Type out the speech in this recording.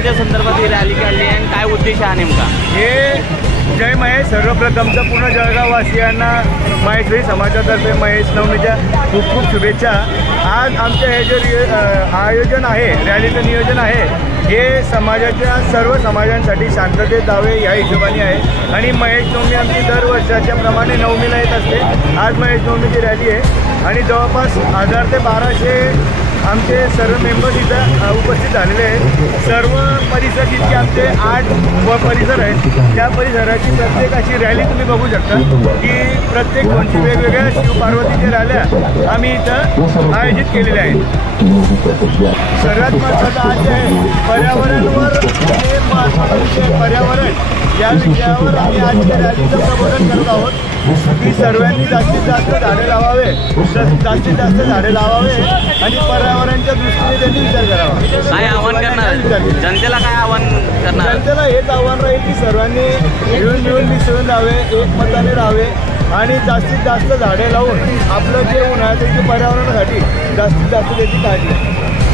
कशाच्या संदर्भात ही रॅली काढली आहे आणि काय उद्देश आहे नेमका? हे जय महेश सर्वप्रथमचं पूर्ण जळगाववासियांना महेश्वरी समाजातर्फे महेश नवमीच्या खूप खूप शुभेच्छा। आज आमचं हे जे आयोजन आहे, रॅलीचं नियोजन आहे, हे समाजाच्या सर्व समाजांसाठी शांततेत जावे या हिशोबाने आहे आणि महेश नवमी आमची दरवर्षाच्या प्रमाणे नवमीला येत असते। आज महेश नवमीची रॅली आहे आणि जवळपास 1000 ते 1200 आमचे सर्व मेंबर्स इथं उपस्थित झालेले आहेत। सर्व परिसर जितके आमचे 8 परिसर आहेत त्या परिसराची प्रत्येकाची रॅली तुम्ही बघू शकता की प्रत्येक दोनशे वेगवेगळ्या शिवपार्वतीच्या रॅल्या आम्ही इथं आयोजित केलेल्या आहेत। सर्वात महत्त्वाचं आज जे आहे पर्यावरणावर पर्यावरण या विषयावर आम्ही आजच्या रॅलीचं प्रबोधन करत आहोत की सर्वांनी जास्तीत जास्त झाडे लावावे, जास्तीत जास्त झाडे लावावे आणि पर्यावरणाच्या दृष्टीने त्यांनी विचार करावा। काय आव्हान करणार जनतेला? काय आव्हान करणार जनतेला? हेच आव्हान राहील की सर्वांनी मिळून मिसळून राहावे, एकमताने राहावे आणि जास्तीत जास्त झाडे लावून आपलं जे उन्हाळ्याच्या पर्यावरणासाठी जास्तीत जास्त त्याची काळजी